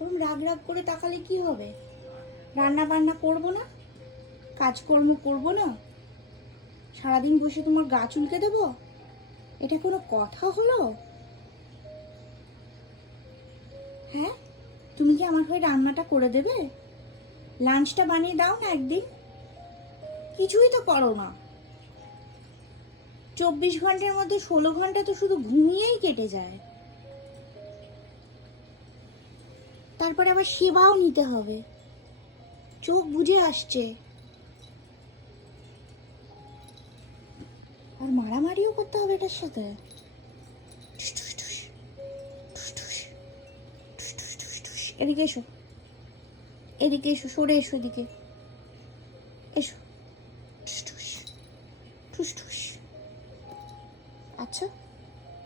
ওরকম রাগ রাগ করে তাকালে কি হবে? রান্না বান্না করবো না, কাজকর্ম করবো না, সারাদিন বসে তোমার গা চুলকে দেবো? এটা কোনো কথা হলো? হ্যাঁ, তুমি কি আমার হয়ে রান্নাটা করে দেবে? লাঞ্চটা বানিয়ে দাও না একদিন। কিছুই তো করো না। 24 ঘন্টার মধ্যে 16 ঘন্টা তো শুধু ঘুমিয়েই কেটে যায়। তারপরে আবার সেবাও নিতে হবে, চোখ বুজে আসছে। আর মারামারিও করতে হবে এটার সাথে। এদিকে এসো, এদিকে এসো, সরে এসো এদিকে।